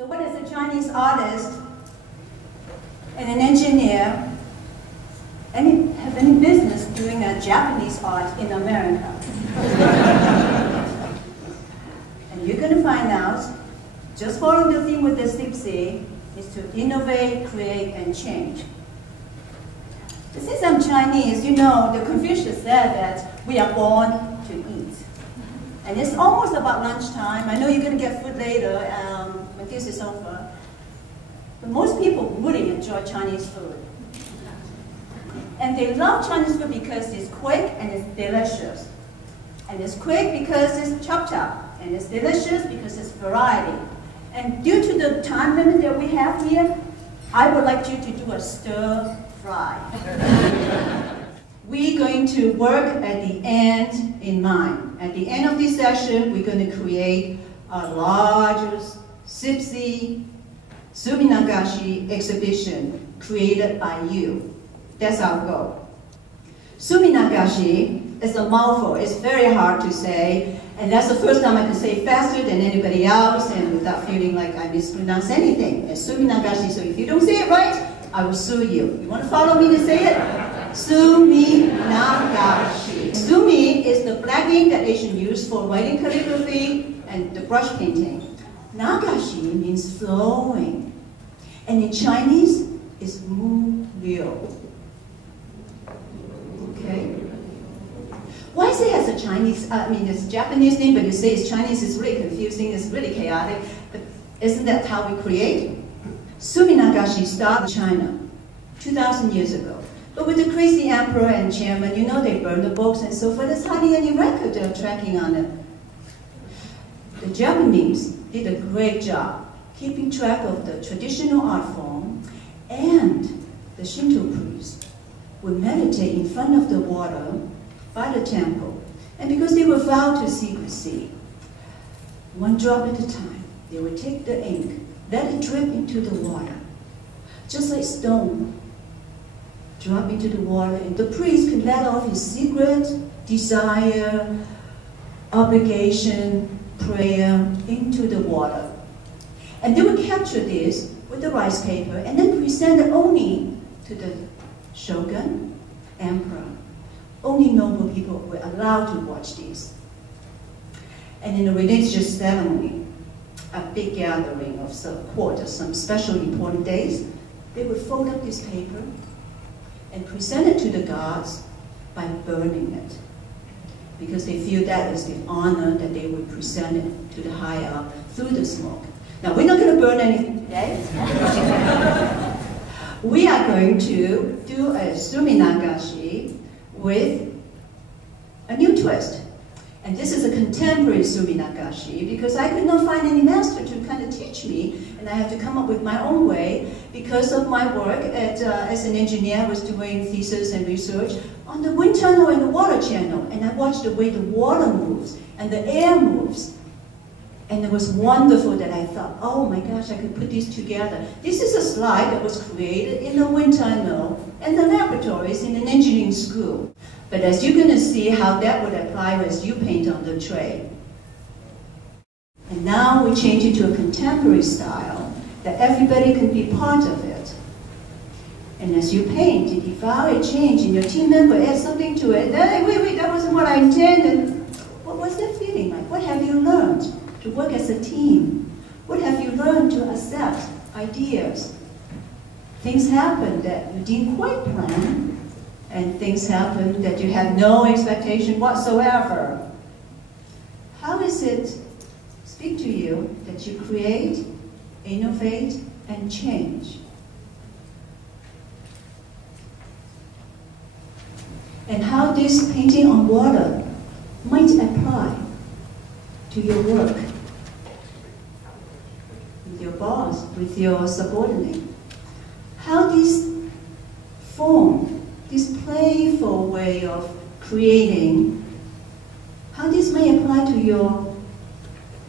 So what is a Chinese artist and an engineer have any business doing a Japanese art in America? And you're going to find out, just following the theme with the CIPC, is to innovate, create, and change. But since I'm Chinese, you know, the Confucius said that we are born to eat. And it's almost about lunchtime. I know you're going to get food later when this is over. But most people really enjoy Chinese food. And they love Chinese food because it's quick and it's delicious. And it's quick because it's chop-chop. And it's delicious because it's variety. And due to the time limit that we have here, I would like you to do a stir fry. We're going to work at the end in mind. At the end of this session, we're going to create a largest CIPC Suminagashi exhibition created by you. That's our goal. Suminagashi is a mouthful. It's very hard to say, and that's the first time I can say it faster than anybody else and without feeling like I mispronounce anything. It's Suminagashi, so if you don't say it right, I will sue you. You want to follow me to say it? Suminagashi. Sumi is the black ink that Asians use for writing calligraphy and the brush painting. Nagashi means flowing. And in Chinese, it's mu liu. Okay? Why say it's a Chinese, it's a Japanese name, but you say it's Chinese, it's really confusing, it's really chaotic. But isn't that how we create? Suminagashi started in China 2,000 years ago. But with the crazy emperor and chairman, you know, they burned the books and so forth. There's hardly any record tracking on it. The Japanese did a great job keeping track of the traditional art form, and the Shinto priests would meditate in front of the water by the temple. And because they were vowed to secrecy, one drop at a time, they would take the ink, let it drip into the water, just like stone. Drop into the water, and the priest can let off his secret, desire, obligation, prayer into the water. And they would capture this with the rice paper and then present it only to the shogun, emperor. Only noble people were allowed to watch these. And in a religious ceremony, a big gathering of some court or some special important days, they would fold up this paper and present it to the gods by burning it, because they feel that is the honor that they would present it to the high up through the smoke. Now, we're not going to burn anything today. We are going to do a Suminagashi with a new twist. And this is a contemporary Suminagashi because I could not find any master to kind of teach me, and I had to come up with my own way because of my work as an engineer. I was doing thesis and research on the wind tunnel and the water channel, and I watched the way the water moves and the air moves. And it was wonderful that I thought, oh my gosh, I could put these together. This is a slide that was created in the wind tunnel and the laboratories in an engineering school. But as you're going to see how that would apply as you paint on the tray. And now we change it to a contemporary style that everybody can be part of it. And as you paint, if you evaluate change and your team member adds something to it, then, wait, that wasn't what I intended. What was that feeling like? What have you learned to work as a team? What have you learned to accept ideas? Things happen that you didn't quite plan, and things happen that you had no expectation whatsoever. How does it speak to you that you create, innovate, and change? And how this painting on water might apply to your work, with your boss, with your subordinate. How this form, this playful way of creating, how this may apply to your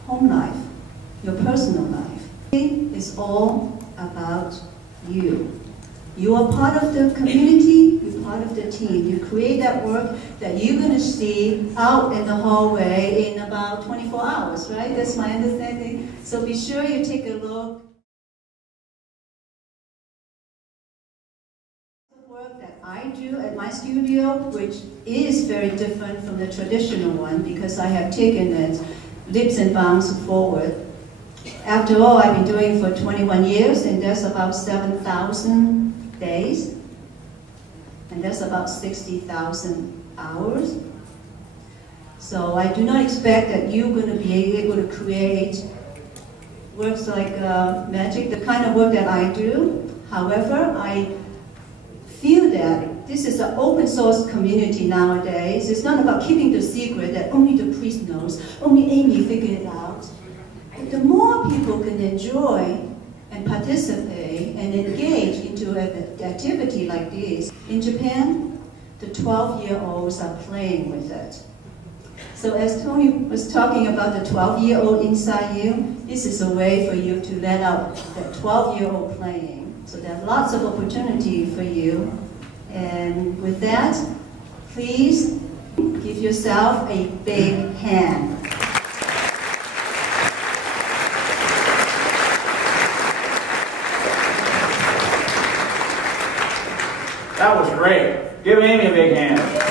home life, your personal life. It's all about you. You are part of the community, you're part of the team. You create that work that you're going to see out in the hallway in about 24 hours, right? That's my understanding. So be sure you take a look. Work that I do at my studio, which is very different from the traditional one because I have taken it leaps and bounds forward. After all, I've been doing it for 21 years, and that's about 7,000 days, and that's about 60,000 hours. So I do not expect that you're going to be able to create works like magic, the kind of work that I do. However, I feel that this is an open source community nowadays. It's not about keeping the secret that only the priest knows, only Amy figured it out. But the more people can enjoy and participate and engage into an activity like this, in Japan, the 12-year-olds are playing with it. So as Tony was talking about the 12-year-old inside you, this is a way for you to let out that 12-year-old playing. So there's lots of opportunity for you. And with that, please give yourself a big hand. That was great. Give Amy a big hand.